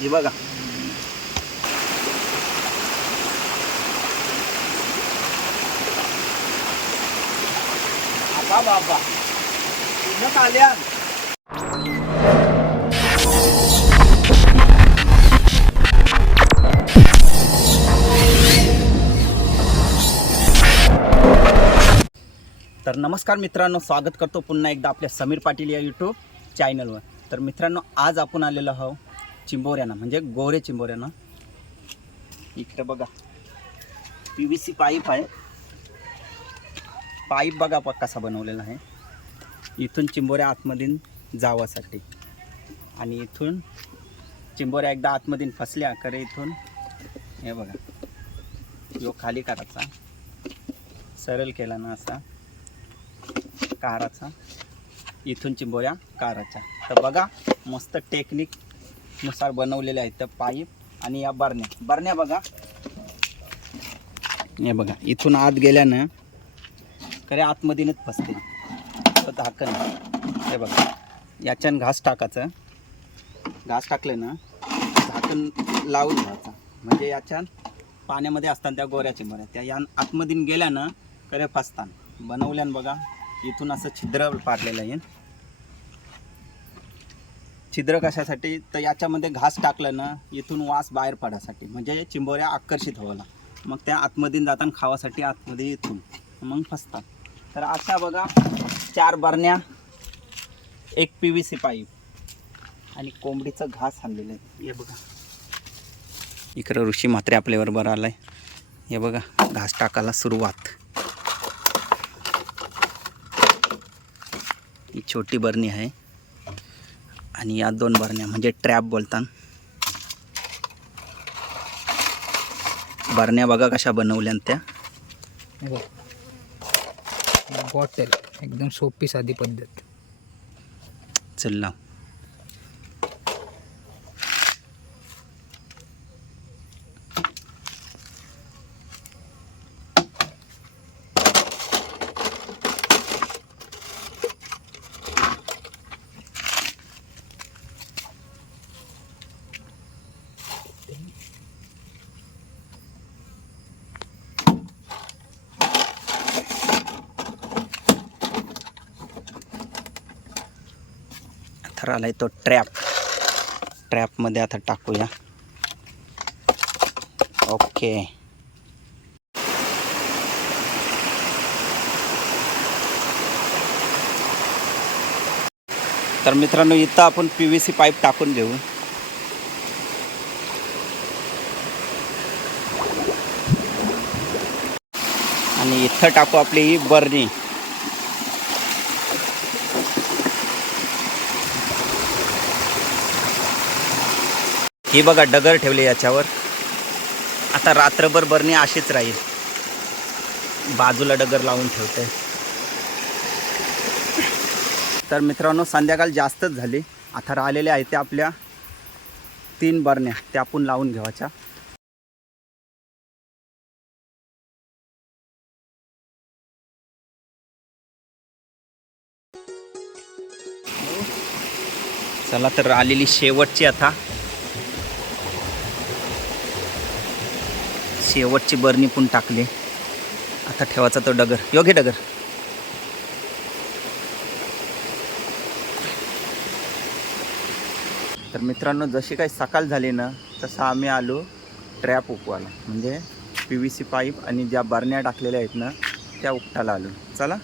हे बघा. आता बाबा पूर्ण आल्या. तर नमस्कार मित्रांनो स्वागत करतो पुन्हा एकदा आपल्या समीर पाटील या यूट्यूब चॅनलवर तर मित्रांनो आज आपण आलेलो आहोत चिंबोऱ्यानं म्हणजे गोरे चिंबोऱ्यानं. इकडे बघा. पी व्ही सी पाईप आहे. पाईप बघा प कसा बनवलेला आहे. इथून चिंबोऱ्या आतमधून जावासाठी. आणि इथून चिंबोऱ्या एकदा आतमधून फसल्या करे इथून? हे बघा. यो खाली करायचा. सरळ केला ना असा. काराचा. इथून चिंबोऱ्या काराचा तर बघा मस्त टेक्निक नुसार बनवलेले आहेत तर पाईप आणि या बरण्या. बरण्या बघा. हे बघा इथून आत गेल्यानं खरे आतमधीनच फसते. तो झाकण हे बघा याच्यानं घास टाकायचं. घास टाकल्यानं ना झाकण लावून घ्यायचं. म्हणजे याच्यान पाण्यामध्ये असताना त्या गोऱ्याच्या मऱ्या त्या या आतमधीन गेल्यानं खरे फसतात बनवल्यानं बघा इथून असं छिद्र पाडलेलं आहे. छिद्र कशासाठी? तर याच्यामध्ये घास टाकलं ना इथून वास बाहेर पडायसाठी. म्हणजे चिंबोऱ्या आकर्षित व्हायला. मग त्या आतमधून जाताना खावासाठी आतमध्ये इथून मग फसतात. तर अशा बघा चार बरण्या एक पी व्ही सी पाईप आणि कोंबडीचं घास आणलेलं आहे. हे बघा. इकडं ऋषी म्हात्रे आपल्याबरोबर आहे हे बघा घास टाकायला सुरुवात. ही छोटी बरणी आहे. आणि या दोन बरण्या म्हणजे ट्रॅप बोलतात बरण्या बघा कशा बनवल्यान त्या. बॉटल एकदम सोपी साधी पद्धत. चल लाव. तर आलाय तो ट्रॅप ट्रॅपमध्ये आता टाकूया. ओके तर मित्रांनो इथं आपण पी व्ही सी पाईप टाकून घेऊ. आणि इथं टाकू आपली ही ही बघा डगर ठेवले याच्यावर. आता रात्रभर बरणी अशीच राहील. बाजूला डगर लावून ठेवते. तर मित्रांनो संध्याकाळ जास्तच झाली. आता राहिलेल्या आहेत त्या आपल्या तीन बरण्या त्या आपण लावून घेवायच्या. चला तर आलेली शेवटची आता. शेवटची बरणी पण टाकली. आता ठेवायचा तो डगर. योग्य डगर. तर मित्रांनो जशी काही सकाळ झाली ना तसं आम्ही आलो ट्रॅप उपवायला म्हणजे पी व्ही सी पाईप आणि ज्या बरण्या टाकलेल्या आहेत ना त्या उपटायला आलो. चला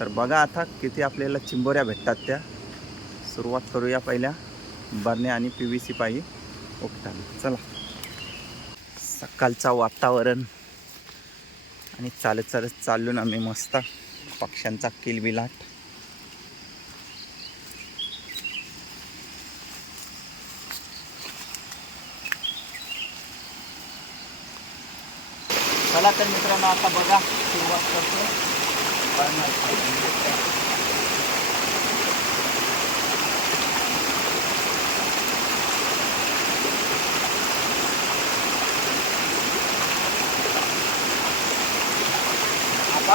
तर बघा आता किती आपल्याला चिंबोऱ्या भेटतात त्या. सुरुवात करूया पहिल्या. बरण्या आणि पी व्ही सी पाईप उपटायला चला. सकाळचं वातावरण. आणि चालत चालत चाललो ना आम्ही मस्त पक्ष्यांचा किलबिलाट. चला तर मित्रांनो आता बघा सुरुवात करतो.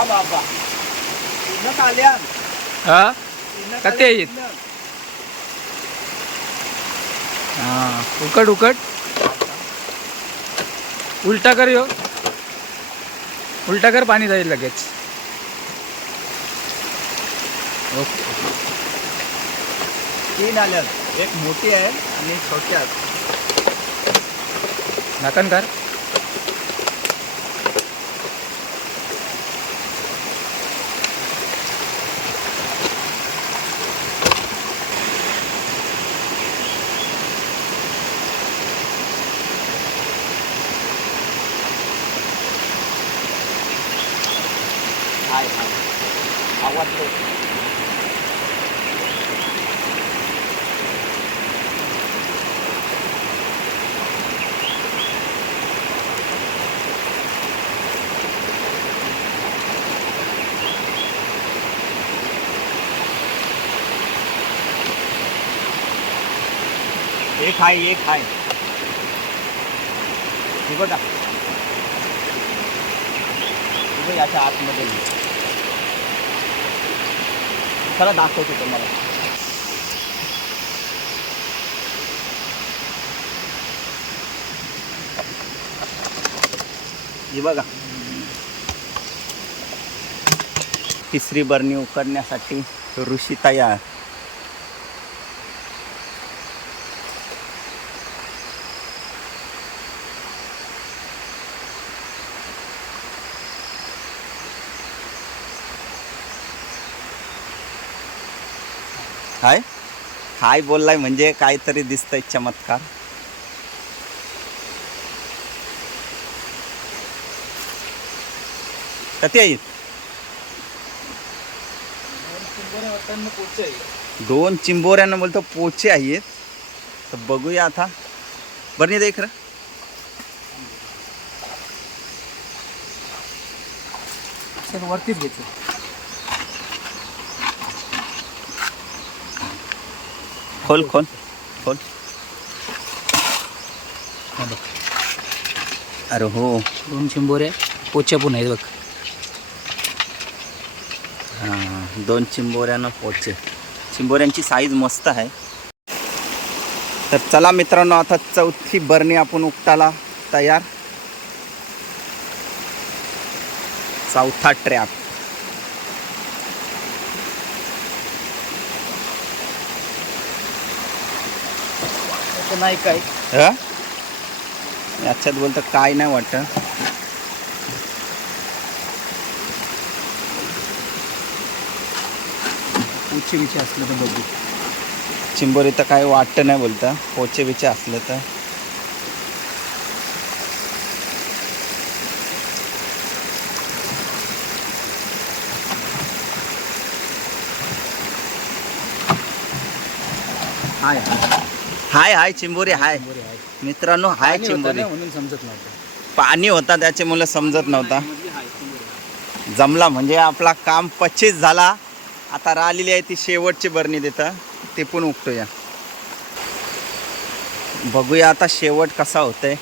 आता बाबा. पूर्ण आल्या हा? पूर्ण आल्या? पूर्ण. हा उकट उकट. उलटा कर यो. उलटा कर पाणी जाईल लगेच. ओके. तीन आल्यात. एक मोठी आहे आणि छोटी आहे. झाकण कर. ช่ครับเอาวัตถุเอกไทยเอกไทยนี่ก็ดักนี่ก็ยาชาติมาดึง चला दाखवतो तुम्हाला. हे बघा. तिसरी बरणी उकडण्यासाठी ऋषी तयार. हाय. हाय बोललाय म्हणजे काहीतरी दिसतंय चमत्कार. कधी आहे? दोन चिंबोऱ्यांना बोलतो पोचे आहेत. तर बघूया आता. बरं नाही देख सर वरतीच घ्यायचं. खोल खोल. खोल. हा बघ अरे हो. दोन चिंबोरे पोच्या पण आहेत बघ. हां दोन चिंबोऱ्यानं पोचे. चिंबोऱ्यांची साईज मस्त आहे. तर चला मित्रांनो आता चौथी बरणी आपण उपटाला तयार. चौथा ट्रॅप असं नाही काय. ह? याच्यात बोलतं काय नाही वाटत. पोचे बिचे असलं तर बघू. चिंबोरी तर काय वाटतं नाही बोलतं. पोचे बिचे असले तर. हाय. हाय हाय चिंबोरी हाय. मित्रांनो हाय चिंबोरी. म्हणून समजत नव्हतं. पाणी होता त्याचे मला समजत नव्हता. चिंबोरे. जमला म्हणजे आपला काम पच्चीस झाला. आता राहिलेली आहे ती शेवटची बरणी देतं ते पण उकटूया. बघूया आता शेवट कसा होतंय.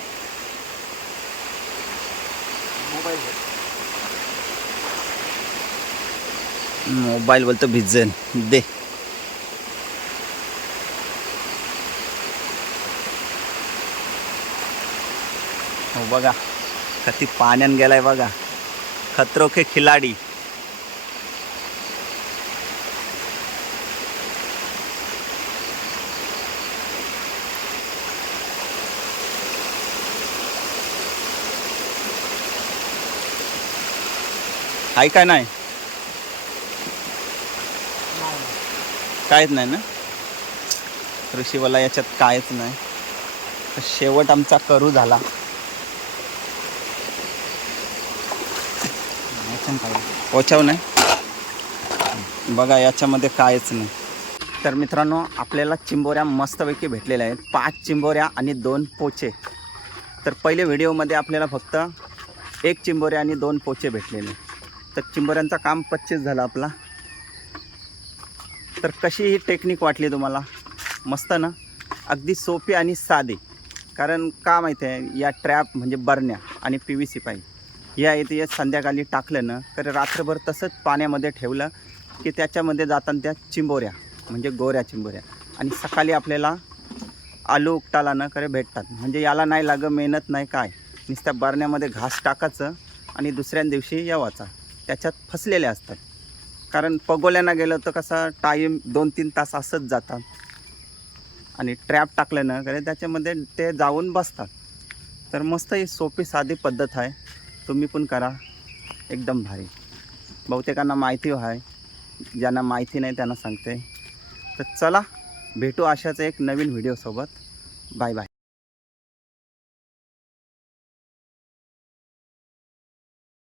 मोबाईल बोलतो भिजन. दे. बघा कधी पाण्यान गेलाय बघा. खतरो के खिलाडी. आहे काय नाही? काहीच नाही ना? ऋषीवाला याच्यात कायच नाही. शेवट आमचा करू झाला. पोचाव नाही? बघा याच्यामध्ये कायच नाही. तर मित्रांनो आपल्याला चिंबोऱ्या मस्तपैकी भेटलेल्या आहेत. पाच चिंबोऱ्या आणि दोन पोचे. तर पहिले व्हिडिओमध्ये आपल्याला फक्त एक चिंबोऱ्या आणि दोन पोचे भेटलेले. तर चिंबोऱ्यांचं काम पच्चीस झालं आपला. तर कशी ही टेक्निक वाटली तुम्हाला? मस्त ना? अगदी सोपी आणि साधी. कारण का माहिती आहे या ट्रॅप म्हणजे बरण्या आणि पी व्ही सी पाईप या इथे संध्याकाळी टाकलं ना तर रात्रभर तसंच पाण्यामध्ये ठेवलं की त्याच्यामध्ये जाताना त्या चिंबोऱ्या म्हणजे गोऱ्या चिंबोऱ्या. आणि सकाळी आपल्याला आलू उपटाला ना करे भेटतात. म्हणजे याला नाही लागं मेहनत नाही काय. नुसत्या बरण्यामध्ये घास टाकायचं आणि दुसऱ्या दिवशी यावाचा. त्याच्यात फसलेले असतात. कारण पगोल्यानं गेलं तर कसा टाईम दोन तीन तास असंच जातात. आणि ट्रॅप टाकलं ना करे त्याच्यामध्ये ते जाऊन बसतात. तर मस्त ही सोपी साधी पद्धत आहे. तुम्ही पण करा. एकदम भारी. बहुतेकांना माहिती आहे. ज्यांना माहिती नाही त्यांना सांगते. तर चला भेटू अशाच एक नवीन व्हिडिओसोबत बाय बाय